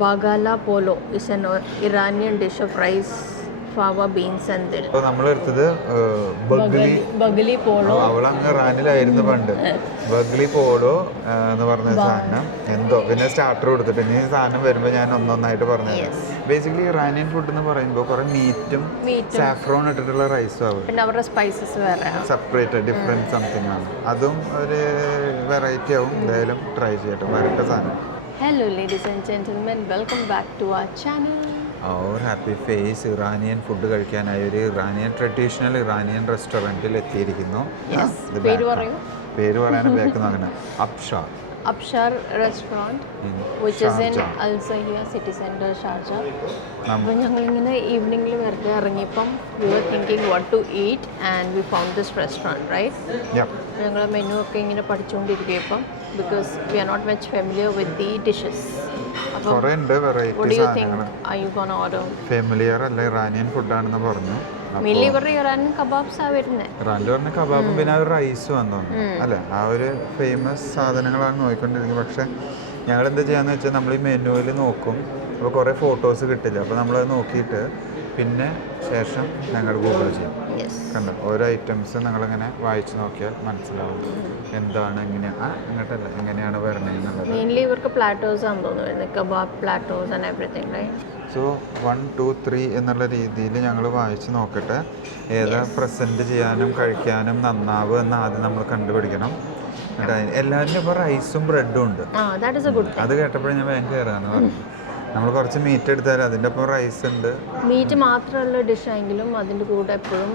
Bagala polo is an Iranian dish of rice, fava beans and dil. അപ്പോൾ നമ്മളെടുത്തത് Bagali polo. അവളങ്ങ് ഇറാനിലായിരുന്നു പണ്ട്. ബഗ്ലി polo എന്ന് പറഞ്ഞ സാധനം എന്തോ പിന്നെ സ്റ്റാർട്ടർ കൊടുത്തിട്ട് ഇനി സാധനം വരുമ്പോൾ ഞാൻ ഒന്നൊന്നായിട്ട് പറഞ്ഞു. ബേസിക്കലി ഇറാനിയൻ ഫുഡ് എന്ന് പറയുമ്പോൾ കുറെ മീറ്റും സാഫ്രോൺ ഇട്ടിട്ടുള്ള റൈസും ആവും. പിന്നെ അവരുടെ സ്പൈസസ് വേറെ സെപ്പറേറ്റ് ഡിഫറെൻറ്റ് സംതിങ് ആണ്. അതും ഒരു വെറൈറ്റി ആവും. എന്തായാലും ട്രൈ ചെയ്യട്ടെ വരട്ടെ സാധനം. Hello ladies and gentlemen, welcome back to our channel. Happy face Iranian food കഴിക്കാനായി ഒരു ട്രഡീഷണൽ ഇറാനിയൻ റെസ്റ്റോറൻറ്റിൽ എത്തിയിരിക്കുന്നു. പേര് പറയാൻ ബാക്കുന്ന അങ്ങനെ Abshar restaurant which is in Al Zahia city center Sharjah. അപ്പോൾ ഞങ്ങൾ ഇങ്ങനെ ഈവനിങ്ങിൽ വെറുതെ ഇറങ്ങിയപ്പം we were thinking what to eat and we found this restaurant, right? ഞങ്ങൾ മെനു ഒക്കെ ഇങ്ങനെ പഠിച്ചുകൊണ്ടിരിക്കുകയപ്പം because we are not much familiar with the dishes. കുറേ ഉണ്ട് variety സാധനങ്ങൾ. Are you gonna order? Familiar അല്ല ഇറാനിയൻ ഫുഡാണെന്ന് പറഞ്ഞു. മെയിൻലി ഇവരുടെ ഇറാനിയൻ കബാബ്സ് ആ വരുന്നത്. ഇറാനിൽ പറഞ്ഞ കബാബും പിന്നെ ആ ഒരു റൈസ് വന്നു അല്ലേ, ആ ഒരു ഫേമസ് സാധനങ്ങളാണ് നോക്കിക്കൊണ്ടിരിക്കുന്നത്. പക്ഷെ ഞങ്ങൾ എന്താ ചെയ്യാന്ന് വെച്ചാൽ നമ്മൾ ഈ മെനുവിൽ നോക്കും, അപ്പോൾ കുറേ ഫോട്ടോസ് കിട്ടില്ല. അപ്പോൾ നമ്മളത് നോക്കിയിട്ട് പിന്നെ ശേഷം ഞങ്ങൾ ഗൂഗിൾ ചെയ്യും. കണ്ടോ, ഓരോ ഐറ്റംസ് ഞങ്ങളിങ്ങനെ വായിച്ച് നോക്കിയാൽ മനസ്സിലാവും എന്താണ് എങ്ങനെയാണ് വരണത്. മെയിൻലി ഇവർക്ക് പ്ലാറ്റേഴ്സ് ആണെന്ന് തോന്നുന്നു, kebab platters and everything, right? So 1 2 3 എന്നുള്ള രീതിയിൽ ഞങ്ങൾ വായിച്ച് നോക്കട്ടെ ഏതാ പ്രസൻറ്റ് ചെയ്യാനും കഴിക്കാനും നന്നാവുക എന്ന് ആദ്യം നമ്മൾ കണ്ടുപിടിക്കണം. എല്ലാവരും ഇപ്പോൾ റൈസും ബ്രെഡും ഉണ്ട്. അത് കേട്ടപ്പോഴും ഞാൻ വേഗം കയറാന്ന് പറഞ്ഞു. നമ്മൾ കുറച്ച് മീറ്റ് എടുത്താൽ അതിൻ്റെ ഒപ്പം റൈസ് ഉണ്ട്. മീറ്റ് മാത്രമുള്ള ഡിഷ് ആണെങ്കിലും അതിൻ്റെ കൂടെ എപ്പോഴും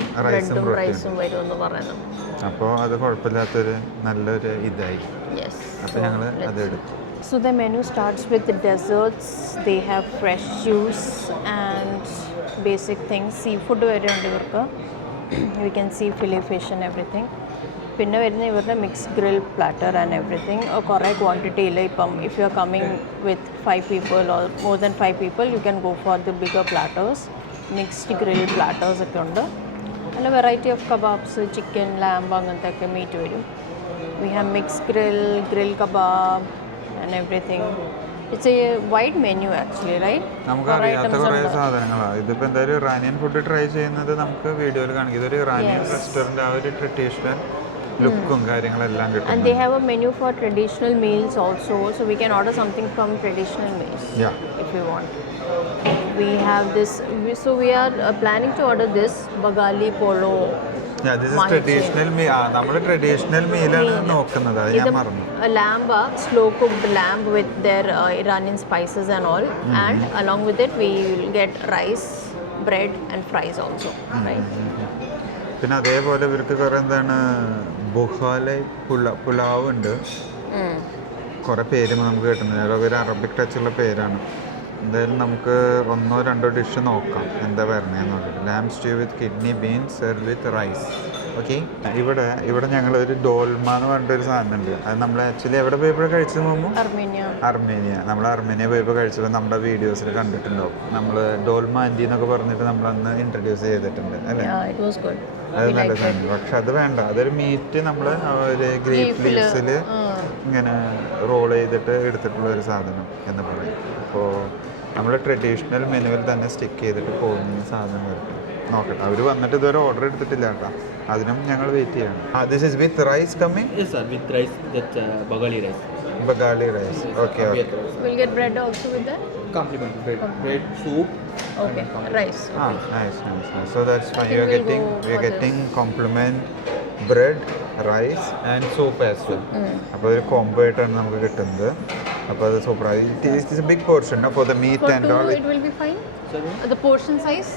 റൈസും വരും എന്ന് പറയുന്നു. അപ്പോൾ അത് കുഴപ്പമില്ലാത്തൊരു നല്ലൊരു ഇതായി. അപ്പോൾ ഞങ്ങൾ അതെടുത്തു. So the menu starts with desserts. They have fresh juice and basic things. Seafood വരെ ഉണ്ട് ഇവർക്ക്. We can see fillet fish and everything. പിന്നെ വരുന്ന ഇവരുടെ mixed grill platter and everything. കുറേ ക്വാണ്ടിറ്റിയിൽ ഇപ്പം if you are coming with 5 people or more than 5 people you can go for the bigger platters. Mixed grill platters ഒക്കെ ഉണ്ട്. നല്ല variety of kebabs, chicken, lamp അങ്ങനത്തെ ഒക്കെ മീറ്റ് വരും. We have mixed grill kebab and everything. It's a wide menu actually, right? നമുക്ക് അറിയാത്ത കുറേ സാധനങ്ങളാണ്. ഇതിപ്പോൾ എന്തായാലും ഇറാനിയൻ ഫുഡ് ട്രൈ ചെയ്യുന്നത് നമുക്ക് വീഡിയോയിൽ കാണിക്കും. ഇതൊരു ഇറാനിയൻ റെസ്റ്റോറൻറ്റ്, ആ ഒരു ട്രഡീഷണൽ ലുക്കും കാര്യങ്ങളെല്ലാം കിട്ടും. And they have a menu for traditional meals also, so we can order something from traditional meals if we want. We have this, so we are planning to order this Bagali polo. This is traditional meal. നമ്മൾ traditional മീലാണ് നോക്കുന്നത്. അത് ഞാൻ മറന്നു. Lamb, slow cooked lamb with their Iranian spices and all, and along with it we will get rice, bread and fries also, right? പിന്നെ അതേപോലെ ഇവർക്ക് കുറേ എന്താണ് ബുഹാലെ പുലാവ് ഉണ്ട്. കുറേ പേര് നമുക്ക് കിട്ടുന്നത് ഒരു അറബിക് ടച്ചുള്ള പേരാണ്. എന്തായാലും നമുക്ക് 1 or 2 ഡിഷ് നോക്കാം എന്താ വരണേന്നുള്ളത്. Lamb stew with kidney beans serve with rice. Okay, ഇവിടെ ഞങ്ങളൊരു ഡോൾമ എന്ന് പറഞ്ഞിട്ടൊരു സാധനം ഉണ്ട്. അത് നമ്മൾ ആക്ച്വലി എവിടെ പോയപ്പോഴും കഴിച്ചത് പോകുമ്പോൾ അർമേനിയ. നമ്മൾ അർമേനിയ പോയപ്പോൾ കഴിച്ചപ്പോൾ നമ്മുടെ വീഡിയോസിൽ കണ്ടിട്ടുണ്ടാവും. നമ്മൾ ഡോൾമ ആൻറ്റി എന്നൊക്കെ പറഞ്ഞിട്ട് നമ്മളന്ന് ഇൻട്രൊഡ്യൂസ് ചെയ്തിട്ടുണ്ട് അല്ലേ. അത് നല്ല സാധനം. പക്ഷെ അത് വേണ്ട, അതൊരു മീറ്റ് നമ്മൾ ഒരു ഗ്രേപ്പ് ലീവ്സിൽ ഇങ്ങനെ റോൾ ചെയ്തിട്ട് എടുത്തിട്ടുള്ള ഒരു സാധനം എന്ന് പറയും. അപ്പോൾ നമ്മൾ ട്രഡീഷണൽ മെനുവിൽ തന്നെ സ്റ്റിക്ക് ചെയ്തിട്ട് പോകുന്ന സാധനം വരട്ടെ, നോക്കട്ടെ. അവർ വന്നിട്ട് ഇതുവരെ ഓർഡർ എടുത്തിട്ടില്ല കേട്ടോ, അതിനും ഞങ്ങൾ വെയിറ്റ് ചെയ്യണം. This is with rice coming? Yes sir, with rice, that Bagali rice. Bagali rice, okay. We'll get bread also with that? Complimentary bread, soup. Okay, rice. Nice. So that's fine. We are getting compliment bread, rice and soup as well. അപ്പോൾ ഒരു combo ആയിട്ടാണ് നമുക്ക് കിട്ടുന്നത്. അപ്പോൾ അത് സൂപ്പറായി. It is a big portion for the meat and all. It will be fine. The portion size?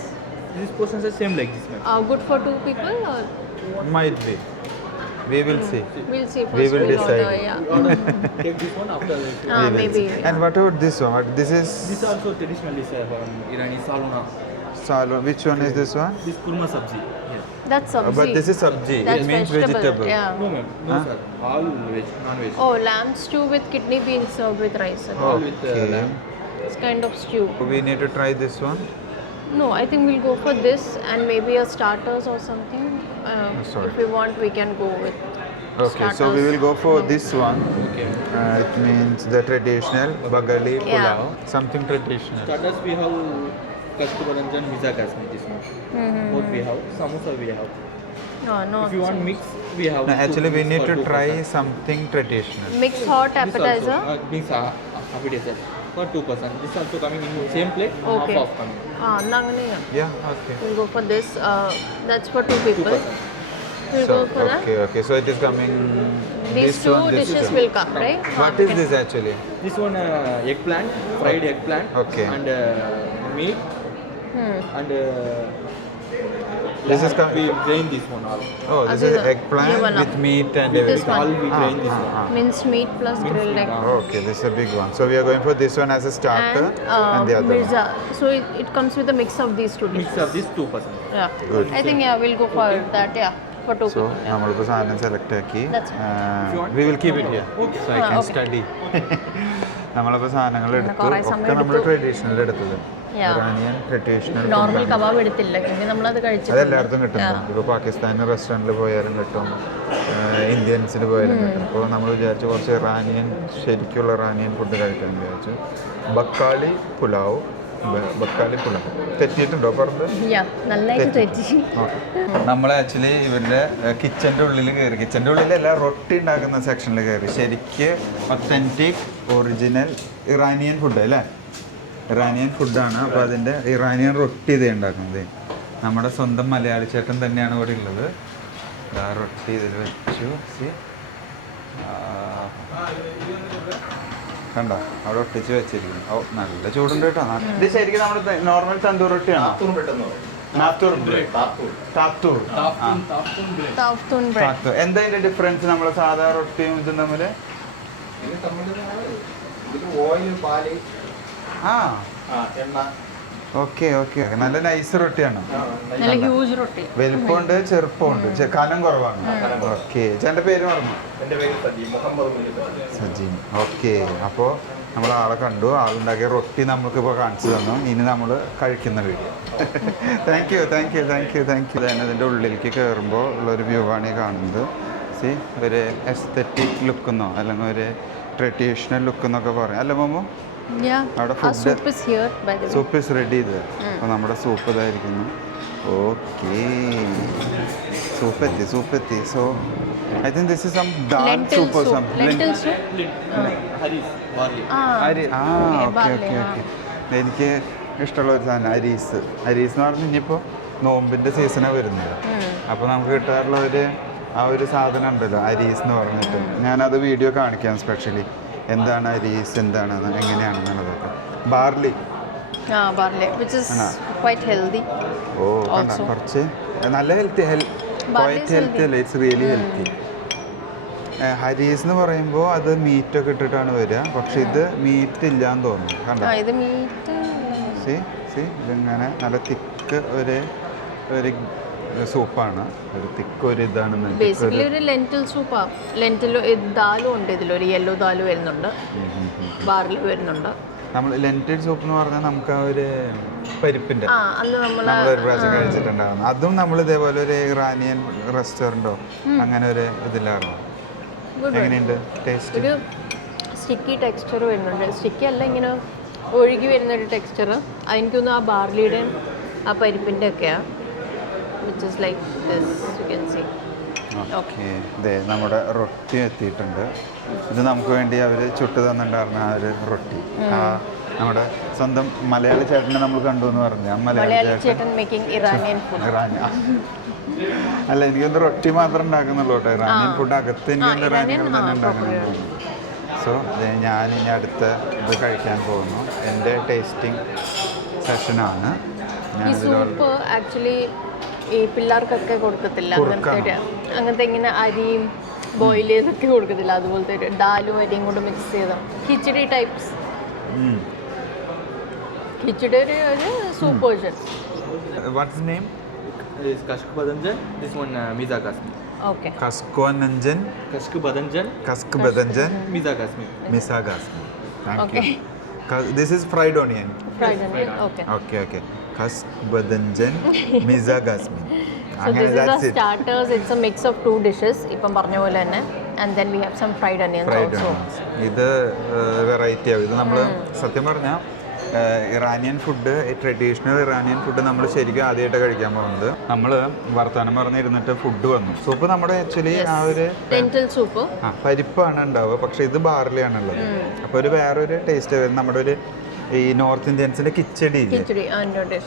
This portion is same like this, ma'am. Good for 2 people or? Might be. We will see. We'll see. We will decide. Take this one after. Maybe. And what about this one? This also traditional dish from Irani salona. Which one is this one? This kurma sabzi. That's sabzi. But this is sabzi. That's it means vegetable. vegetable. No ma'am, no sir. All veg, non-veg. Oh, lamb stew with kidney beans served with rice. All with lamb. It's kind of stew. We need to try this one. No, I think we'll go for this and maybe a starters or something. If we want, we can go with Okay, so we will go for this one. Okay. It means the traditional bagali Yeah. pulao, something traditional. Starters we have Kashku Badanjan, Miza Kasmi, this one. Both we have. Samosa we have. No, no. If you want mix, we have. No, actually, we need to 2%. try something traditional. Mixed hot This appetizer. also, mix appetizer for 2%. This also coming in same plate, Okay. half coming. എന്നാ അങ്ങനെ ചെയ്യാം. Yeah, okay. We'll go for this. That's for 2 people. 2%. We'll So, go for that. okay, okay. So it is coming. These this two one, this dishes one. will come, right? What is this actually? This one eggplant, fried eggplant. Okay. And meat and. This is we drain this one all. Oh, this This is is eggplant yeah, one with meat and This everything. one. All we drain this one. Minced meat plus grilled egg. Okay, this is a big one. So we are going for this one as a starter And the other one. mirza. So it comes with a mix of these two dishes. Mix of this 2%. Yeah. Good. I think yeah, we'll go for that. Yeah, for 2 So people. നമ്മളിപ്പോൾ സാധനം select ആക്കി That's we will keep it here Okay. So I can okay. Study നമ്മളിപ്പോൾ സാധനങ്ങൾ എടുത്തു കുറേ ഒക്കെ സമയം നമ്മൾ ട്രഡീഷണൽ എടുത്തത് Yeah. Iranian traditional normal kebab എടുത്തില്ല എങ്കിൽ നമ്മളത് കഴിച്ചു അതെല്ലായിടത്തും കിട്ടുന്നുണ്ട് ഇപ്പോൾ പാകിസ്ഥാനി റെസ്റ്റോറൻറ്റിൽ പോയാലും കിട്ടും ഇന്ത്യൻസിൽ പോയാലും കിട്ടും അപ്പോൾ നമ്മൾ വിചാരിച്ചു കുറച്ച് ഇറാനിയൻ ശരിക്കുള്ള ഇറാനിയൻ ഫുഡ് കഴിക്കാൻ വിചാരിച്ചു ബക്കാളി പുലാവ് തെറ്റിയിട്ടുണ്ടോ പറഞ്ഞത് നന്നായിട്ട് തെറ്റി നമ്മൾ ആക്ച്വലി ഇവരുടെ കിച്ചൻ്റെ ഉള്ളിൽ കയറി കിച്ചൻ്റെ ഉള്ളിലല്ല റൊട്ടി ഉണ്ടാക്കുന്ന സെക്ഷനിൽ കയറി ശരിക്ക് ഒത്തൻറ്റിക് ഒറിജിനൽ ഇറാനിയൻ ഫുഡ് അല്ലേ ഇറാനിയൻ ഫുഡാണ് അപ്പോൾ അതിൻ്റെ ഇറാനിയൻ റൊട്ടി ഇതേ ഉണ്ടാക്കുന്നത് നമ്മുടെ സ്വന്തം മലയാളി ചേട്ടൻ തന്നെയാണ് ഇവിടെ ഉള്ളത് ആ റൊട്ടി ഇതിൽ വെച്ചു കണ്ടോ അവിടെ ഒട്ടിച്ച് വെച്ചിരിക്കുന്നു ഓ നല്ല ചൂടുണ്ട് കേട്ടോ ഇത് ശരിക്കും നമ്മുടെ നോർമൽ തന്തൂർ റൊട്ടിയാണോ താഫ്തൂൺ ബ്രെഡ് എന്താ ഇതിന്റെ ഡിഫറൻസ് നമ്മളെ സാധാ റൊട്ടിയും ഇതും തമ്മിൽ ആ ഓക്കെ ഓക്കെ നല്ല നൈസ് റൊട്ടിയാണ് നല്ല ഹ്യൂജ് റൊട്ടി വലിപ്പമുണ്ട് ചെറുപ്പമുണ്ട് കനം കുറവാണ് ഓക്കെ ചേട്ടൻ്റെ പേര് പറഞ്ഞു സജീൻ ഓക്കെ അപ്പോൾ നമ്മൾ ആളെ കണ്ടു ആളുണ്ടാക്കിയ റൊട്ടി നമുക്കിപ്പോൾ കാണിച്ചു തന്നു ഇനി നമ്മൾ കഴിക്കുന്ന video thank you thank you thank you thank you തന്നെ ഇതിൻ്റെ ഉള്ളിലേക്ക് കയറുമ്പോൾ ഉള്ളൊരു വ്യൂ ആണ് ഈ കാണുന്നത് സി ഒരു എസ്തെറ്റിക് ലുക്കെന്നോ അല്ലെങ്കിൽ ഒരു ട്രഡീഷണൽ ലുക്കെന്നൊക്കെ പറയാം അല്ല മോമോ അവിടെ ഫുഡ് സൂപ്പ് ഇസ് റെഡി ചെയ്ത് അപ്പോൾ നമ്മുടെ സൂപ്പ് ഇതായിരിക്കുന്നു ഓക്കെ സൂപ്പ് എത്തി so I think this is some dal soup some അരി ആ ഓക്കെ ഓക്കെ ഓക്കെ എനിക്ക് ഇഷ്ടമുള്ള ഒരു സാധനം അരീസ് എന്ന് പറഞ്ഞാൽ ഇനിയിപ്പോൾ നോമ്പിൻ്റെ സീസണാണ് വരുന്നത് അപ്പോൾ നമുക്ക് കിട്ടാറുള്ള ആ ഒരു സാധനം ഉണ്ടല്ലോ അരീസ് എന്ന് പറഞ്ഞിട്ട് ഞാനത് വീഡിയോ കാണിക്കാം സ്പെഷ്യലി എന്താണ് അരീസ് എന്താണെന്ന് എങ്ങനെയാണെന്നുള്ളതൊക്കെ ബാർലി ഓ കുറച്ച് നല്ല ഹെൽത്തി ക്വൈറ്റ് ഹെൽത്തി അല്ല ഇറ്റ്സ് റിയലി ഹെൽത്തി ഹരീസ് എന്ന് പറയുമ്പോൾ അത് മീറ്റൊക്കെ ഇട്ടിട്ടാണ് വരിക പക്ഷെ ഇത് മീറ്റ് ഇല്ലാന്ന് തോന്നുന്നു കണ്ടോ ഇതിങ്ങനെ നല്ല തിക്ക് ഒരു സൂപ്പാണ് ഒരു തിക്ക് ഒരു ഇതാണ് ബേസിക്കലി ഒരു ലെന്റിൽ സൂപ്പാ ലെന്റിൽ ദാലും ഉണ്ട് ഇതിലൊരു യെല്ലോ ദാല് വരുന്നുണ്ട് ബാർലി വരുന്നുണ്ട് നമ്മൾ ലെന്റിൽ സൂപ്പ് എന്ന് പറഞ്ഞാൽ നമുക്ക് ആ ഒരു പരിപ്പിന്റെ നമ്മളൊരു പ്രാവശ്യം കഴിച്ചിട്ടുണ്ടായിരുന്നു അതും നമ്മൾ ഇതേപോലെ ഒരു ഇറാനിയൻ റെസ്റ്റോറൻറ്റോ അങ്ങനെ ഒരു ഇതിലായിരുന്നു എങ്ങനെയുണ്ട് ടേസ്റ്റ് ഒരു സ്റ്റിക്കി ടെക്സ്ചർ വരുന്നുണ്ട് സ്റ്റിക്കി അല്ല ഇങ്ങനെ ഒഴുകി വരുന്നൊരു ടെക്സ്ചർ അതെനിക്കൊന്നും ആ ബാർലിയുടെയും ആ പരിപ്പിൻ്റെ ഒക്കെയാണ് which is like this you can see okay ഇതേ നമ്മുടെ റൊട്ടി എത്തിയിട്ടുണ്ട് ഇത് നമുക്ക് വേണ്ടി അവർ ചുട്ട് തന്നിട്ടുണ്ടായിരുന്ന ആ ഒരു റൊട്ടി നമ്മുടെ സ്വന്തം മലയാളി ചേട്ടനെ നമ്മൾ കണ്ടു എന്ന് പറഞ്ഞു മലയാളി ചേട്ടൻ മേക്കിംഗ് ഇറാനിയൻ ഫുഡ് അല്ല എനിക്കൊന്ന് റൊട്ടി മാത്രം ഉണ്ടാക്കുന്നുള്ളൂ കേട്ടോ ഇറാനിയൻ ഫുഡ് അകത്ത് എനിക്ക് ഇറാനിയൻ തന്നെ ഉണ്ടാക്കുന്നുണ്ട് സോ ഞാൻ ഇനി അടുത്ത ഇത് കഴിക്കാൻ പോകുന്നു എൻ്റെ ടേസ്റ്റിംഗ് സെഷനാണ് ഈ സൂപ്പ് ആക്ച്വലി ഈ പിള്ളേർക്കൊക്കെ കൊടുക്കത്തില്ല അങ്ങനത്തെ ഇങ്ങനെ അരിയും ബോയിൽ ചെയ്തൊക്കെ കൊടുക്കത്തില്ല അതുപോലത്തെ ഒരു ദാലും അരിയും കൊണ്ട് മിക്സ് ചെയ്ത ഖിച്ചടി ടൈപ്സ് ഖിച്ചടി ഒരു soup version watts name This Kashku Badanjan, this one Miza Kasmi. Okay. Kashku Badanjan, Miza Kasmi. Misa Gasmi. Thank Okay. you. This is fried onion. Fried onion. Okay. Okay. Kashku Badanjan, Misa Gasmi. So this is the starters. It's a mix of 2 dishes. ഇപ്പം പറഞ്ഞ പോലെ തന്നെ. And then we have some fried onions also. ഇത് variety ആവും. ഇത് നമ്മൾ സത്യം പറഞ്ഞാൽ Iranian food, traditional Iranian food നമ്മൾ ശരിക്കും ആദ്യമായിട്ട് കഴിക്കാൻ പോകുന്നത്. നമ്മൾ വർത്തമാനം പറഞ്ഞിരുന്നിട്ട് ഫുഡ് വന്നു. സൂപ്പ് നമ്മുടെ ആക്ച്വലി ആ ഒരു ലെന്റിൽ സൂപ്പ് പരിപ്പാണ് ഉണ്ടാവുക, പക്ഷെ ഇത് ബാർലിയാണുള്ളത്. അപ്പോൾ ഒരു വേറൊരു ടേസ്റ്റ് വരുന്നത്. നമ്മുടെ ഒരു ഈ നോർത്ത് ഇന്ത്യൻസിൻ്റെ കിച്ചടി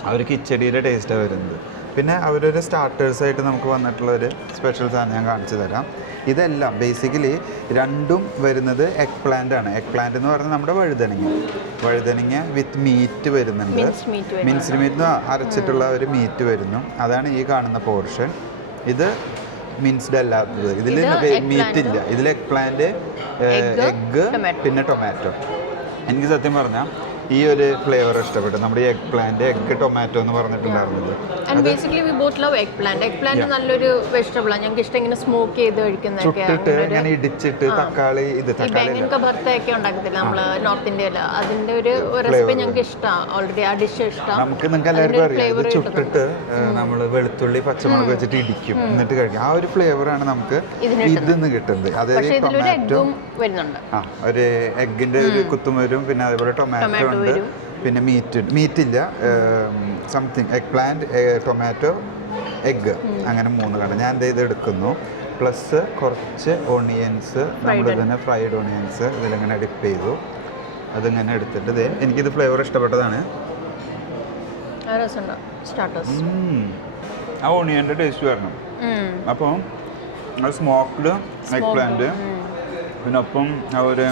ആ ഒരു കിച്ചടിയുടെ ടേസ്റ്റാണ് വരുന്നത്. പിന്നെ അവരൊരു സ്റ്റാർട്ടേഴ്സായിട്ട് നമുക്ക് വന്നിട്ടുള്ള ഒരു സ്പെഷ്യൽ സാധനം ഞാൻ കാണിച്ചു തരാം. ഇതെല്ലാം ബേസിക്കലി രണ്ടും വരുന്നത് എഗ് പ്ലാന്റ് ആണ്. എഗ് പ്ലാന്റ് എന്ന് പറഞ്ഞാൽ നമ്മുടെ വഴുതനങ്ങ വിത്ത് മീറ്റ് വരുന്നുണ്ട്. മിൻസ്ഡ് മീറ്റ് അരച്ചിട്ടുള്ള ഒരു മീറ്റ് വരുന്നു. അതാണ് ഈ കാണുന്ന പോർഷൻ. ഇത് മിൻസ്ഡ് അല്ലാത്തത്. ഇതിൽ മീറ്റ് ഇല്ല. ഇതിൽ എഗ് പ്ലാന്റ്, എഗ്ഗ്, പിന്നെ ടൊമാറ്റോ. എനിക്ക് സത്യം പറഞ്ഞാൽ ഈ ഒരു ഫ്ലേവർ ഇഷ്ടപ്പെട്ടു. നമ്മുടെ എഗ് പ്ലാന്റ്, എഗ് ടൊമാറ്റോ എന്ന് പറഞ്ഞിട്ടുണ്ടായിരുന്നത്. And basically we both love egg plant. Egg plant നല്ലൊരു വെജിറ്റബിൾ ആണ്. ഞങ്ങൾക്ക് ഇഷ്ടം ഇങ്ങനെ സ്മോക്ക് ചെയ്ത് കഴിക്കുന്നതൊക്കെ. ഇങ്ങനെ ഇടിച്ചിട്ട് തക്കാളി ബെംഗൻ ക ഭർത്ത ഒക്കെ ഉണ്ടാക്കത്തില്ല നമ്മള് നോർത്ത് ഇന്ത്യയിൽ. അതിന്റെ ഒരു റെസിപ്പി ഞങ്ങൾക്ക് ഇഷ്ടമാണ്. ഓൾറെഡി ആ ഡിഷ് ഇഷ്ടമാണ്. നമുക്ക് നിങ്ങൾക്ക് എല്ലാവർക്കും അറിയാം. ഇത് ചുട്ടിട്ട് നമ്മൾ വെളുത്തുള്ളി പച്ചമുളക് വെച്ചിട്ട് ഇടിക്കും, എന്നിട്ട് കഴിക്കും. ആ ഒരു ഫ്ലേവറാണ് നമുക്ക് ഇതിന്ന് കിട്ടുന്നത്. അതായത് ടൊമാറ്റോ വരുന്നുണ്ട്, ഒരു എഗ്ഗിന്റെ ഒരു കുത്തും വരും. പിന്നെ അതേപോലെ ടൊമാറ്റോ ഉണ്ട്, പിന്നെ മീറ്റില്ല, something eggplant, tomato, egg, അങ്ങനെ 3 കണ്ട. ഞാൻ എന്ത് ചെയ്ത് എടുക്കുന്നു. പ്ലസ് കുറച്ച് ഓണിയൻസ്, നമ്മൾ തന്നെ ഫ്രൈഡ് ഓണിയൻസ് ഇതിലിങ്ങനെ ഡിപ്പ് ചെയ്തു. അതിങ്ങനെ എടുത്തിട്ട് എനിക്കിത് ഫ്ലേവർ ഇഷ്ടപ്പെട്ടതാണ്. ആ ഓണിയൻ്റെ ടേസ്റ്റ് വരണം. അപ്പം അത് സ്മോക്ക്ഡ് എഗ് പ്ലാന്റ്, പിന്നെ ഒപ്പം ആ ഒരു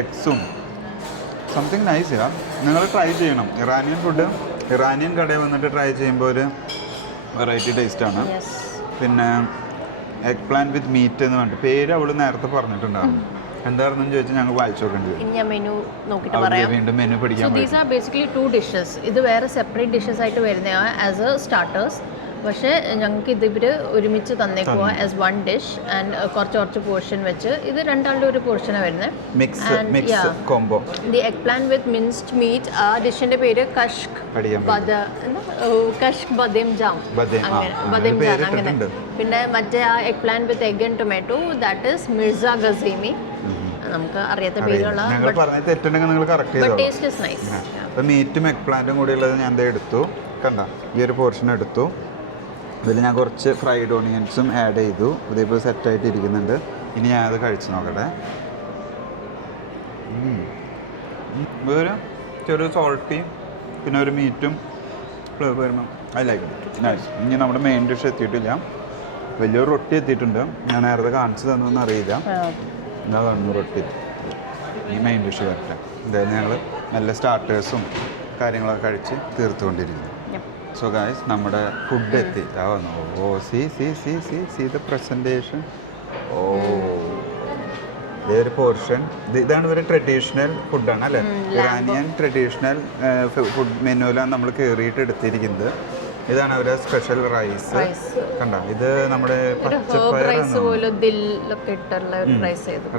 എഗ്സും സംതിങ് നൈസ് ചെയ്യാം. നിങ്ങൾ ട്രൈ ചെയ്യണം. ഇറാനിയൻ ഫുഡ് ഇറാനിയൻ കടയിൽ വന്നിട്ട് ട്രൈ ചെയ്യുമ്പോൾ ഒരു വെറൈറ്റി ടേസ്റ്റാണ്. പിന്നെ എഗ് പ്ലാന്റ് വിത്ത് മീറ്റ് എന്ന് പറഞ്ഞിട്ട് പേര് അവൾ നേരത്തെ പറഞ്ഞിട്ടുണ്ടായിരുന്നു. എന്തായിരുന്നു ചോദിച്ചാൽ ഞങ്ങൾ വായിച്ചു നോക്കേണ്ടി വരും. വീണ്ടും മെനു പഠിക്കാൻ. These are basically 2 dishes. ഇത് വേറെ സെപ്പറേറ്റ് ഡിഷസ് ആയിട്ട് വരുന്നതാണ് ആസ് എ സ്റ്റാർട്ടേഴ്സ്. പക്ഷേ ഞങ്ങൾക്ക് ഇതിവർ ഒരുമിച്ച് തന്നേക്കുക ആസ് 1 ഡിഷ് ആൻഡ് കുറച്ച് പോർഷൻ വെച്ച്. ഇത് രണ്ടാളുടെ ഒരു പോർഷനാണ് വരുന്നത്. The egg plant with minced meat. ആ ഡിഷിന്റെ പേര് കഷ്ക് ബദേം ജാം, അങ്ങനെ. പിന്നെ മറ്റേ ആ egg plant with egg and tomato, that is Mirza Ghasemi. നമുക്ക് അറിയാത്ത പേരുള്ള ടേസ്റ്റ് ഈസ് നൈസ്. മീറ്റും എഗ് പ്ലാന്റും കൂടി ഉള്ളത് ഞാൻ എടുത്തു. കണ്ട ഈ ഒരു പോർഷൻ എടുത്തു. ഇതിൽ ഞാൻ കുറച്ച് ഫ്രൈഡ് ഓണിയൻസും ആഡ് ചെയ്തു. ഇതിപ്പോൾ സെറ്റായിട്ട് ഇരിക്കുന്നുണ്ട്. ഇനി ഞാനത് കഴിച്ച് നോക്കട്ടെ. ഒരു ചെറിയ സോൾട്ടി, പിന്നെ ഒരു മീറ്റും ഫ്ലേവർ വരുമ്പോൾ ഐ ലൈക്ക് ഇറ്റ്. നൈസ്. ഇനി നമ്മുടെ മെയിൻ ഡിഷ് എത്തിയിട്ടില്ല. വലിയൊരു റൊട്ടി എത്തിയിട്ടുണ്ട്. ഞാൻ നേരത്തെ കാണിച്ചു തന്നൊന്നും അറിയില്ല. എന്താ കാണുന്നു റൊട്ടി. ഈ മെയിൻ ഡിഷ് വരട്ടെ. എന്തായാലും ഞങ്ങൾ നല്ല സ്റ്റാർട്ടേഴ്സും കാര്യങ്ങളൊക്കെ കഴിച്ച് തീർത്തുകൊണ്ടിരിക്കുന്നു. സോ ഗായ്സ്, നമ്മുടെ ഫുഡ് എത്തി. ഓ സി ദ പ്രസൻറ്റേഷൻ. ഓ ഇതൊരു പോർഷൻ. ഇതാണ് ഒരു ട്രഡീഷണൽ ഫുഡാണ് അല്ലേ? ഇറാനിയൻ ട്രഡീഷണൽ ഫുഡ് മെനുവിലാണ് നമ്മൾ കയറിയിട്ട് എടുത്തിരിക്കുന്നത്. ഇതാണ് അവരുടെ സ്പെഷ്യൽ റൈസ്. കണ്ട, ഇത് നമ്മുടെ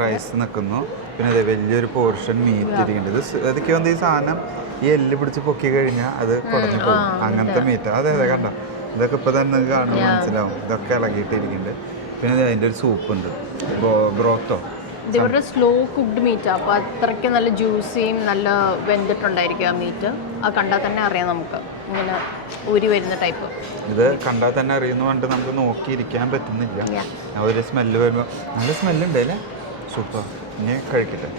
റൈസ് നിൽക്കുന്നു. പിന്നെ ഇത് വലിയൊരു പോർഷൻ മീറ്റ് ഇരിക്കുന്നുണ്ട്. ഇത് അതൊക്കെ വന്ന് ഈ സാധനം ഈ എല്ല് പിടിച്ച് പൊക്കി കഴിഞ്ഞാൽ അത് കുടഞ്ഞു പോകും. അങ്ങനത്തെ മീറ്റ്. അതെ കണ്ട, ഇതൊക്കെ ഇപ്പോൾ തന്നെ കാണുമ്പോൾ മനസ്സിലാവും. ഇതൊക്കെ ഇളകിയിട്ടിരിക്കുന്നുണ്ട്. പിന്നെ അതിൻ്റെ ഒരു സൂപ്പ് ഉണ്ട്, ബ്രോത്തോ. ഇവരുടെ സ്ലോ കുക്ക്ഡ് മീറ്റ്. അപ്പോൾ അത്രയ്ക്ക് നല്ല ജ്യൂസിയും നല്ല വെന്തിട്ടുണ്ടായിരിക്കും ആ മീറ്റ്. അത് കണ്ടാൽ തന്നെ അറിയാം നമുക്ക്, ഇങ്ങനെ ഊരി വരുന്ന ടൈപ്പ്. ഇത് കണ്ടാൽ തന്നെ അറിയുന്ന കൊണ്ട് നമുക്ക് നോക്കിയിരിക്കാൻ പറ്റുന്നില്ല. ഒരു സ്മെല്ല് വരുമ്പോൾ നല്ല സ്മെല്ലുണ്ട് അല്ലേ? സൂപ്പർ. ഇനി കഴിക്കട്ടെ.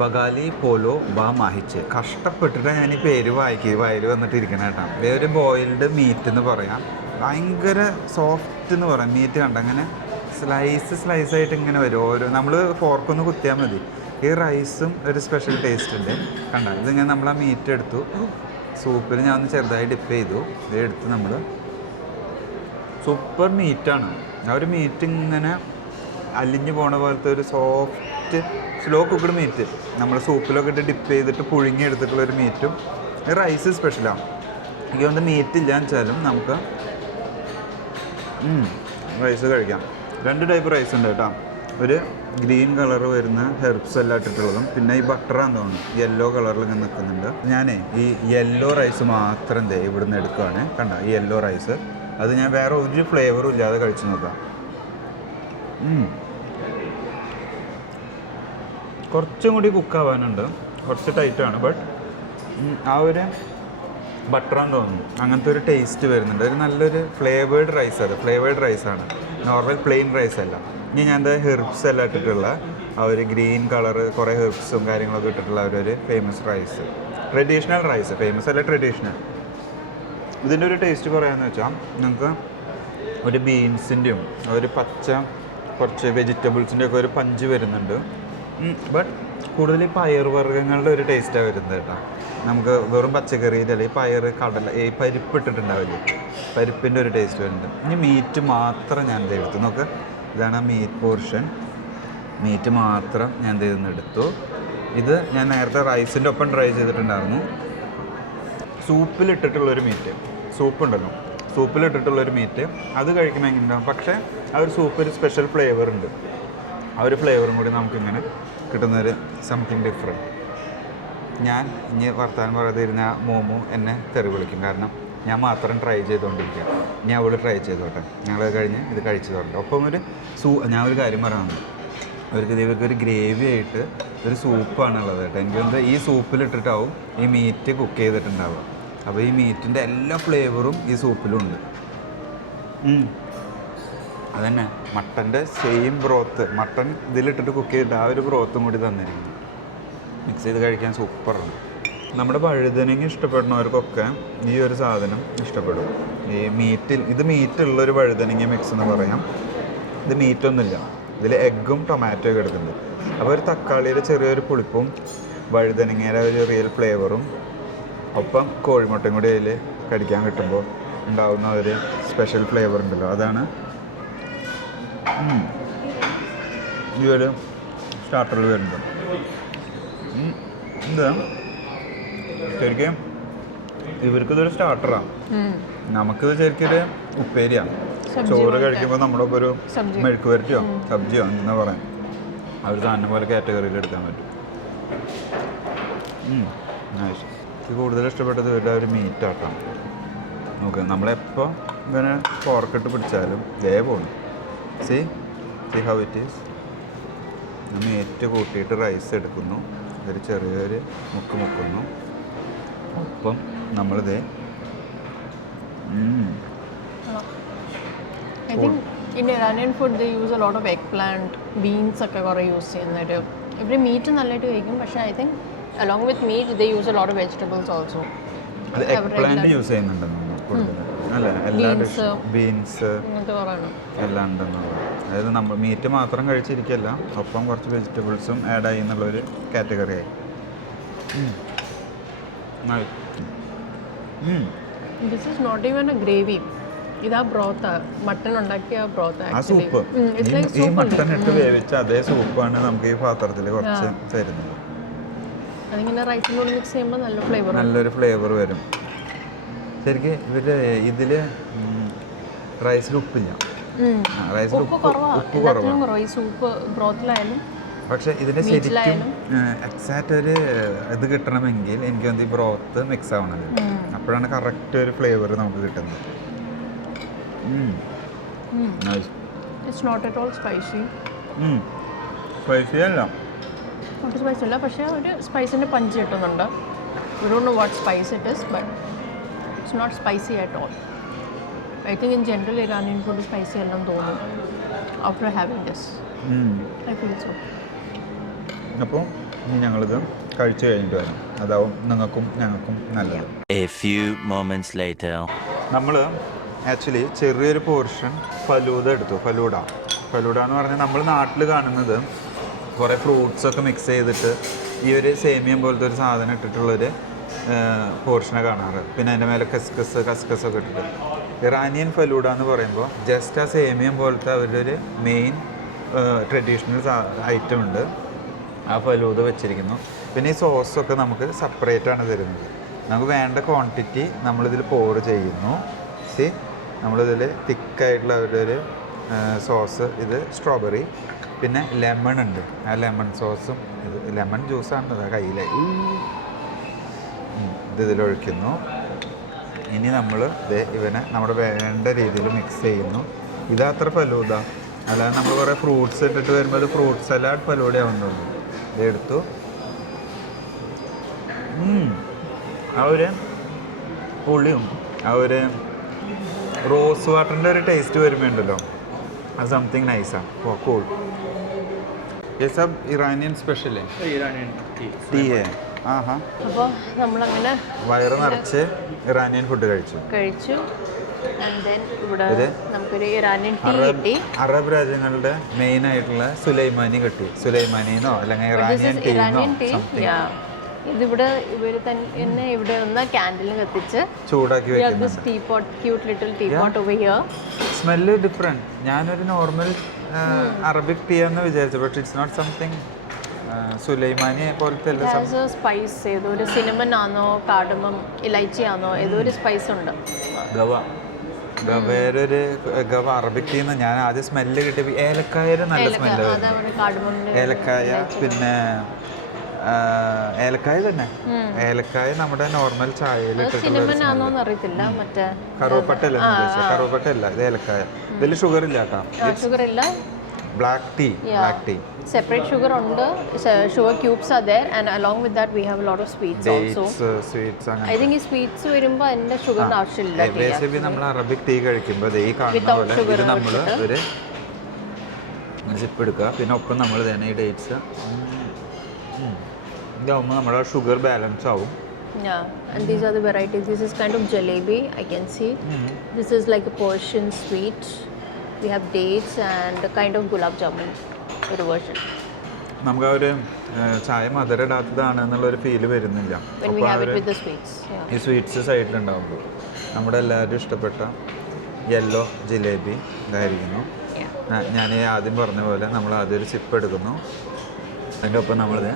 ബഗാലി പോലോ ബാ മാഹിച്ച്. കഷ്ടപ്പെട്ടിട്ട് ഞാൻ ഈ പേര് വയല് വന്നിട്ട് ഇരിക്കണം കേട്ടോ. ഇതേ ഒരു ബോയിൽഡ് മീറ്റ് എന്ന് പറയാം. ഭയങ്കര സോഫ്റ്റ് എന്ന് പറയാം. മീറ്റ് കണ്ട അങ്ങനെ സ്ലൈസ് ആയിട്ട് ഇങ്ങനെ വരും. ഓരോ നമ്മൾ ഫോർക്കൊന്ന് കുത്തിയാൽ മതി. ഈ റൈസും ഒരു സ്പെഷ്യൽ ടേസ്റ്റ് ഉണ്ട്. കണ്ട, ഇതിങ്ങനെ നമ്മൾ ആ മീറ്റ് എടുത്തു. സൂപ്പിൽ ഞാൻ ഒന്ന് ചെറുതായി ഡിപ്പ് ചെയ്തു. ഇത് എടുത്ത് നമ്മൾ സൂപ്പർ മീറ്റാണ്. ആ ഒരു മീറ്റ് ഇങ്ങനെ അലിഞ്ഞു പോണ പോലത്തെ ഒരു സോഫ്റ്റ് സ്ലോ കുക്ക്ഡ് മീറ്റ്. നമ്മൾ സൂപ്പിലൊക്കെ ഇട്ട് ഡിപ്പ് ചെയ്തിട്ട് പുഴുങ്ങി എടുത്തിട്ടുള്ളൊരു മീറ്റും. ഈ റൈസ് സ്പെഷ്യലാണ്. എനിക്ക് കൊണ്ട് മീറ്റ് ഇല്ലാന്ന് വെച്ചാലും നമുക്ക് റൈസ് കഴിക്കാം. 2 ടൈപ്പ് റൈസ് ഉണ്ട് കേട്ടോ. ഒരു ഗ്രീൻ കളർ വരുന്ന ഹെർബ്സ് എല്ലാം ഇട്ടിട്ടുള്ളതും, പിന്നെ ഈ ബട്ടറാന്ന് തോന്നുന്നു യെല്ലോ കളറിൽ ഇങ്ങനെ നിൽക്കുന്നുണ്ട്. ഞാനേ ഈ യെല്ലോ റൈസ് മാത്രം ഇവിടുന്ന് എടുക്കുകയാണ്. കണ്ട, ഈ യെല്ലോ റൈസ് അത് ഞാൻ വേറെ ഒരു ഫ്ലേവറും ഇല്ലാതെ കഴിച്ചു നോക്കാം. കുറച്ചും കൂടി കുക്കാവാനുണ്ട്, കുറച്ച് ടൈറ്റാണ്. ബട്ട് ആ ഒരു ബട്ടറാന്ന് തോന്നുന്നു, അങ്ങനത്തെ ഒരു ടേസ്റ്റ് വരുന്നുണ്ട്. ഒരു നല്ലൊരു ഫ്ലേവേർഡ് റൈസ്, അത് ഫ്ലേവേർഡ് റൈസാണ്, നോർമൽ പ്ലെയിൻ റൈസ് അല്ല. ഇനി ഞാൻ ഹെർബ്സ് എല്ലാം ഇട്ടിട്ടുള്ള ആ ഒരു ഗ്രീൻ കളറ്, കുറേ ഹെർബ്സും കാര്യങ്ങളൊക്കെ ഇട്ടിട്ടുള്ള ഒരു famous rice, traditional rice. Famous അല്ല, ട്രഡീഷണൽ. ഇതിൻ്റെ ഒരു ടേസ്റ്റ് പറയാമെന്ന് വെച്ചാൽ നമുക്ക് ഒരു ബീൻസിൻ്റെയും ഒരു പച്ച കുറച്ച് വെജിറ്റബിൾസിൻ്റെ ഒക്കെ ഒരു പഞ്ച് വരുന്നുണ്ട്. ബട്ട് കൂടുതൽ ഈ പയറുവർഗ്ഗങ്ങളുടെ ഒരു ടേസ്റ്റാണ് വരുന്നത് കേട്ടോ. നമുക്ക് വെറും പച്ചക്കറിയിൽ അല്ലെങ്കിൽ പയർ, കടല, ഈ പരിപ്പ് ഇട്ടിട്ടുണ്ടാവില്ലേ, പരിപ്പിൻ്റെ ഒരു ടേസ്റ്റ് വരുന്നുണ്ട്. ഇനി മീറ്റ് മാത്രം ഞാൻ എടുത്തു നോക്ക്. ഇതാണ് മീറ്റ് പോർഷൻ. മീറ്റ് മാത്രം ഞാൻ എടുത്തു. ഇത് ഞാൻ നേരത്തെ റൈസിൻ്റെ ഒപ്പം ട്രൈ ചെയ്തിട്ടുണ്ടായിരുന്നു. സൂപ്പിലിട്ടിട്ടുള്ളൊരു മീറ്റ്, സൂപ്പുണ്ടല്ലോ, സൂപ്പിലിട്ടിട്ടുള്ളൊരു മീറ്റ്, അത് കഴിക്കുമ്പോൾ എങ്ങനെയുണ്ടാവും. പക്ഷേ ആ ഒരു സൂപ്പ് ഒരു സ്പെഷ്യൽ ഫ്ലേവർ ഉണ്ട്. ആ ഒരു ഫ്ലേവറും കൂടി നമുക്കിങ്ങനെ കിട്ടുന്നൊരു സംതിങ് ഡിഫറെൻറ്റ്. ഞാൻ ഇനി വർത്താനം പറയാതെ ഇരുന്ന മോമോ എന്നെ തെറി വിളിക്കും, കാരണം ഞാൻ മാത്രം ട്രൈ ചെയ്തുകൊണ്ടിരിക്കുക. ഇനി അവൾ ട്രൈ ചെയ്തോട്ടെ, ഞങ്ങൾ കഴിഞ്ഞ് ഇത് കഴിച്ചു തുടങ്ങി. ഒപ്പം ഒരു ഞാൻ ഒരു കാര്യം പറയാനുണ്ട്, ഇവർക്കൊരു ഗ്രേവി ആയിട്ട് ഒരു സൂപ്പാണുള്ളത് കേട്ടോ. എനിക്ക് തോന്നുന്നത് ഈ സൂപ്പിലിട്ടിട്ടാവും ഈ മീറ്റ് കുക്ക് ചെയ്തിട്ടുണ്ടാവുക. അപ്പോൾ ഈ മീറ്റിൻ്റെ എല്ലാ ഫ്ലേവറും ഈ സൂപ്പിലുണ്ട്. അതന്നെ മട്ടൻ്റെ സെയിം ബ്രോത്ത്, മട്ടൺ ഇതിലിട്ടിട്ട് കുക്ക് ചെയ്തിട്ട് ആ ഒരു ബ്രോത്തും കൂടി തന്നിരിക്കുന്നു. മിക്സ് ചെയ്ത് കഴിക്കാൻ സൂപ്പറാണ്. നമ്മുടെ വഴുതനങ്ങ ഇഷ്ടപ്പെടുന്നവർക്കൊക്കെ ഈ ഒരു സാധനം ഇഷ്ടപ്പെടും. ഈ ഇത് മീറ്റുള്ളൊരു വഴുതനങ്ങ മിക്സ് എന്ന് പറയാം. ഇത് മീറ്റൊന്നുമില്ല, ഇതിൽ എഗ്ഗും ടൊമാറ്റോ ഒക്കെ എടുക്കുന്നുണ്ട്. അപ്പോൾ ഒരു തക്കാളിയുടെ ചെറിയൊരു പുളിപ്പും വഴുതനങ്ങയുടെ ഒരു റിയൽ ഫ്ലേവറും ഒപ്പം കോഴിമുട്ടയും കൂടി അതിൽ കടിക്കാൻ കിട്ടുമ്പോൾ ഉണ്ടാകുന്ന ഒരു സ്പെഷ്യൽ ഫ്ലേവർ ഉണ്ടല്ലോ, അതാണ് ഈ ഒരു സ്റ്റാർട്ടറിൽ വരുന്നത്. എന്താ ശരിക്കും ഇവർക്കിതൊരു സ്റ്റാർട്ടറാണ്, നമുക്കിത് ശരിക്കൊരു ഉപ്പേരിയാണ്. ചോറ് കഴിക്കുമ്പോൾ നമ്മളൊക്കെ ഒരു മെഴുക്ക് വരട്ടിയോ സബ്ജിയോ എന്താ പറയാൻ, ആ ഒരു സാധനം പോലെ കാറ്റഗറിയിൽ എടുക്കാൻ പറ്റും. എനിക്ക് കൂടുതൽ ഇഷ്ടപ്പെട്ടത് ഇവരുടെ ഒരു മീറ്റാട്ടാം. നോക്ക്, നമ്മളെപ്പോൾ ഇങ്ങനെ ഫോർക്കിട്ട് പിടിച്ചാലും ദേ പോകണം. See how it is. Meat കൂട്ടിയിട്ട് റൈസ് എടുക്കുന്നു, ഒരു ചെറിയൊരു മുക്കുന്നു, ഒപ്പം നമ്മളിത് I think in Iranian food they use a lot of eggplant, beans ഒക്കെ കുറേ യൂസ് ചെയ്യുന്നൊരു. ഇവർ മീറ്റ് നല്ലതായിട്ട് കഴിക്കും, പക്ഷേ I think along with meat they use a lot of vegetables also. അത് എഗ്പ്ലാന്റ് യൂസ് ചെയ്യുന്നുണ്ടെന്ന് അല്ലേ, എല്ലാ ബീൻസ് എല്ലാം ഉണ്ടെന്നുള്ളത്. അതായത് നമ്മൾ മീറ്റ് മാത്രം കഴിച്ചിരിക്കല്ല, ഒപ്പം കുറച്ച് വെജിറ്റബിൾസും ആഡ് ആയി എന്നുള്ളൊരു കാറ്റഗറി ആയി. This is not even a gravy. ഇതാ ബ്രോത്ത്, മട്ടൺ ഉണ്ടാക്കിയ ബ്രോത്ത്. ആ സൂപ്പ്, ഈ മട്ടൺ ഇട്ട് വേവിച്ച അതേ സൂപ്പാണ് നമുക്ക് ഈ പാത്രത്തിൽ കുറച്ച് തരുന്നത്. അതിങ്ങനെ റൈസിനോട് മിക്സ് ചെയ്യുമ്പോൾ നല്ലൊരു ഫ്ലേവർ വരും. ശരിക്കും ഇവര് ഇതില് റൈസിൽ ഉപ്പില്ല, റൈസിൽ ഉപ്പ് കുറവാണ് ഈ സൂപ്പ് ബ്രോത്തിലായാലും. പക്ഷെ ഇതിന്റെ ശരിക്കും എക്സാക്റ്റ് ഒരു ഇത് കിട്ടണമെങ്കിൽ എനിക്ക് തോന്നുന്നു ഈ ബ്രോത്ത് മിക്സ് ആവണത്, അപ്പോഴാണ് കറക്റ്റ് ഒരു ഫ്ലേവർ നമുക്ക് കിട്ടുന്നത്. It's not at all spicy. Spicy അല്ല, ഒട്ടും സ്പൈസി അല്ല, പക്ഷേ ഒരു സ്പൈസിൻ്റെ പഞ്ച് കിട്ടുന്നുണ്ട്. We don't know what spice it is, but it's not spicy at all. I think in general Iranian food spicy allam തോന്നും after having this. I feel so. അപ്പോൾ ഇനി ഞങ്ങളിത് കഴിച്ചു കഴിഞ്ഞിട്ട് വരാം, അതാവും നിങ്ങൾക്കും ഞങ്ങൾക്കും നല്ലത്. A few moments later. നമ്മൾ ആക്ച്വലി ചെറിയൊരു പോർഷൻ ഫലൂദ എടുത്തു. ഫലൂഡ എന്ന് പറഞ്ഞാൽ നമ്മൾ നാട്ടിൽ കാണുന്നത് കുറേ ഫ്രൂട്ട്സൊക്കെ മിക്സ് ചെയ്തിട്ട് ഈ ഒരു സേമിയം പോലത്തെ ഒരു സാധനം ഇട്ടിട്ടുള്ളൊരു പോർഷനെ കാണാറ്. പിന്നെ അതിൻ്റെ മേലെ കസ്കസൊക്കെ ഇട്ടിട്ട്. ഇറാനിയൻ ഫലൂഡ എന്ന് പറയുമ്പോൾ ജസ്റ്റ് ആ സേമിയം പോലത്തെ അവരുടെ ഒരു മെയിൻ ട്രഡീഷണൽ ഐറ്റം ഉണ്ട്, ആ ഫലൂദ വെച്ചിരിക്കുന്നു. പിന്നെ ഈ സോസൊക്കെ നമുക്ക് സെപ്പറേറ്റ് ആണ് തരുന്നത്. നമുക്ക് വേണ്ട ക്വാണ്ടിറ്റി നമ്മളിതിൽ പോറ് ചെയ്യുന്നു. നമ്മളിതിൽ തിക്കായിട്ടുള്ള അവരുടെ ഒരു സോസ്, ഇത് സ്ട്രോബെറി, പിന്നെ ലെമൺ ഉണ്ട്, ആ ലെമൺ സോസും ഇത് ലെമൺ ജ്യൂസാണ് കയ്യിൽ. ഇത് ഇതിലൊഴിക്കുന്നു. ഇനി നമ്മൾ ഇവനെ നമ്മുടെ വേണ്ട രീതിയിൽ മിക്സ് ചെയ്യുന്നു. ഇതത്ര ഫലൂദ, അല്ലാതെ നമ്മൾ കുറേ ഫ്രൂട്ട്സ് ഇട്ടിട്ട് വരുമ്പോൾ അത് ഫ്രൂട്ട് സലാഡ് ഫലൂഡയാവുന്നു. ഇതെടുത്തു. ആ ഒരു പുളിയും ആ ഒരു റോസ് വാട്ടറിൻ്റെ ഒരു ടേസ്റ്റ് വരുമ്പോണ്ടല്ലോ, അത് സംതിങ് നൈസാണ്. Oh cool. ये सब Iranian special Iranian tea. Tea ആഹാ. അപ്പോൾ നമ്മളങ്ങനെ വയറ് നിറച്ച് ഇറാനിയൻ ഫുഡ് കഴിച്ചു. ആൻഡ് ദെൻ ഇവിടെ ഇത് നമുക്കൊരു ഇറാനിയൻ ടീ കിട്ടി. അറബ് രാജ്യങ്ങളുടെ മെയിൻ ആയിട്ടുള്ള സുലൈമാനി കിട്ടി. സുലൈമാനിന്നോ അല്ലെങ്കിൽ ഇറാനിയൻ ഇറാനിയൻ ടീ. ടീന്നോ ഇതിവിടെ ഇവർ തന്നെ ഇവിടെ ഒന്ന് ക്യാൻഡിൽ കത്തിച്ച് ചൂടാക്കി വെക്കുന്നുണ്ട്. Cute little tea pot over here. Smell different. ഞാനൊരു നോർമൽ അറബിക് ടീ എന്ന് വിചാരിച്ചു, പക്ഷേ ഇറ്റ്സ് നോട്ട് സംതിങ് സുലൈമാനി പോലത്തെ അല്ല. സ്പൈസ് ഏതോ ഒരു സിനമൺ ആണോ കാർഡമം ഇലൈച്ചി ആണോ ഏതോ ഒരു സ്പൈസ് ഉണ്ട്. വേറൊരു ഗവ അറബിക് ടീന്ന് ഞാൻ ആദ്യം സ്മെല്ല് കിട്ടിയപ്പോൾ ഏലക്കായ നല്ല സ്മെല്ല്. ഏലക്കായ, പിന്നെ ഏലക്കായ തന്നെ. ഏലക്കായ നമ്മുടെ നോർമൽ ചായയിൽ സിനമൺ ആണോന്ന് അറിയത്തില്ല. മറ്റേ കറുവപ്പട്ടല്ല കറുവപ്പട്ടല്ല, ഇത് ഏലക്കായ. ഇതിൽ ഷുഗർ ഇല്ല കേട്ടോ. ഷുഗർ ഇല്ല. Black tea. Separate sugar ഉണ്ട്. Sugar cubes are there, and along with that we have a lot of sweets also. Sweets. I think ഈ സ്വീറ്റ്സ് വരുമ്പോൾ അതിൻ്റെ ഷുഗറിന് ആവശ്യമില്ല. ബേസിക്കലി നമ്മൾ അറബിക് ടീ കഴിക്കുമ്പോൾ ഈ കാണുന്ന പോലെ ഇത് നമ്മൾ ഒരു സിപ്പ് എടുക്കുക. പിന്നെ ഒപ്പം നമ്മൾ തന്നെ ഈ ഡേറ്റ്സ് ഇതാവുമ്പോൾ നമ്മുടെ ഷുഗർ ബാലൻസ് ആവും. Yeah, and these are the varieties. This is kind of jalebi, I can see. This is like a Persian sweet. We have dates and a kind of gulab jamun, ഒരു version. നമുക്ക് ആ ഒരു ചായ മധുരം ഇടാത്തതാണ് എന്നുള്ളൊരു feel വരുന്നില്ല. When we have it with the sweets. ഈ sweets സൈഡിലുണ്ടാവുമ്പോൾ നമ്മുടെ എല്ലാവരും ഇഷ്ടപ്പെട്ട യെല്ലോ ജിലേബി ഇതായിരിക്കുന്നു. ഞാൻ ആദ്യം പറഞ്ഞ പോലെ നമ്മൾ ആദ്യം ഒരു സിപ്പ് എടുക്കുന്നു. അതിൻ്റെ ഒപ്പം നമ്മളിത്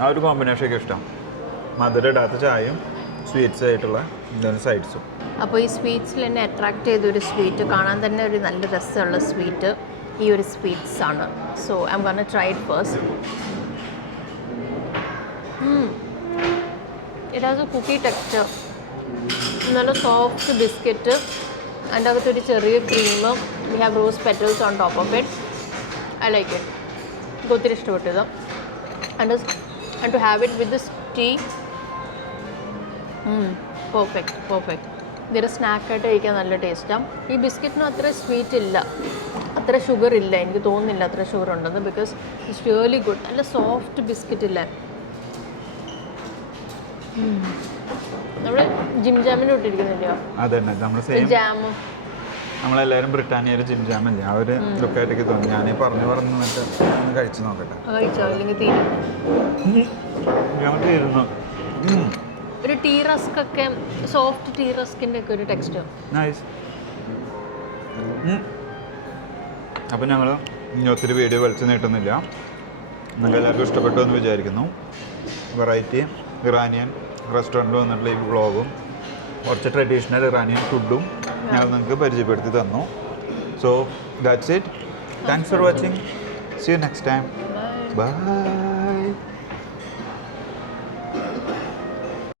ആ ഒരു കോമ്പിനേഷനൊക്കെ ഇഷ്ടം. മധുരം ഇടാത്ത ചായയും സ്വീറ്റ്സ് ആയിട്ടുള്ള സൈഡ്സും. അപ്പോൾ ഈ സ്വീറ്റ്സിൽ എന്നെ അട്രാക്ട് ചെയ്തൊരു സ്വീറ്റ്, കാണാൻ തന്നെ ഒരു നല്ല രസമുള്ള സ്വീറ്റ് ഈ ഒരു സ്വീറ്റ്സ് ആണ്. So I am gonna try it first. It has a cookie texture. നല്ല സോഫ്റ്റ് ബിസ്ക്കറ്റ്, അതിൻ്റെ അകത്തൊരു ചെറിയ cream. We have rose petals on top of it. I like it. എനിക്ക് ഒത്തിരി ഇഷ്ടപ്പെട്ടത്. And to have it with this tea, perfect. ഇതൊരു സ്നാക്കായിട്ട് കഴിക്കാൻ നല്ല ടേസ്റ്റാണ്. ഈ ബിസ്ക്കറ്റിനും അത്ര സ്വീറ്റ് ഇല്ല, അത്ര ഷുഗർ ഇല്ല. എനിക്ക് തോന്നുന്നില്ല അത്ര ഷുഗർ ഉണ്ടെന്ന്. Because it's really good. നല്ല സോഫ്റ്റ് ബിസ്ക്കറ്റ് ഇല്ല. നമ്മൾ ജിം ജാമിന് ഇട്ടിരിക്കുന്നില്ലയോ? അതന്നെ നമ്മൾ സെയിം ജാമും. നമ്മളെല്ലാവരും ബ്രിട്ടാനിയയിൽ ജിം ജാം ഇല്ലേ, ആ ഒരു ലുക്കായിട്ടൊക്കെ തോന്നി. ഞാൻ പറഞ്ഞു വന്നിട്ട് ഒന്ന് കഴിച്ചു നോക്കട്ടെ. കഴിച്ചോ? അല്ലെങ്കിൽ തീരുന്നു. ഒരു ടീ റസ്ക് ഒക്കെ, സോഫ്റ്റ് ടീ റസ്കിൻ്റെ ഒക്കെ ഒരു ടെക്സ്ചർ. നൈസ്. അപ്പം ഞങ്ങൾ ഇനി ഒത്തിരി വീഡിയോ വലിച്ചു നീട്ടുന്നില്ല. നിങ്ങൾക്ക് എല്ലാവർക്കും ഇഷ്ടപ്പെട്ടു എന്ന് വിചാരിക്കുന്നു. വെറൈറ്റി ഇറാനിയൻ റെസ്റ്റോറൻറ്റിൽ വന്നിട്ടുള്ള ഈ വ്ളോഗും കുറച്ച് ട്രഡീഷണൽ ഇറാനിയൻ ഫുഡും ഞങ്ങൾ നിങ്ങൾക്ക് പരിചയപ്പെടുത്തി തന്നു. So that's it. Thanks for watching. See you next time. By.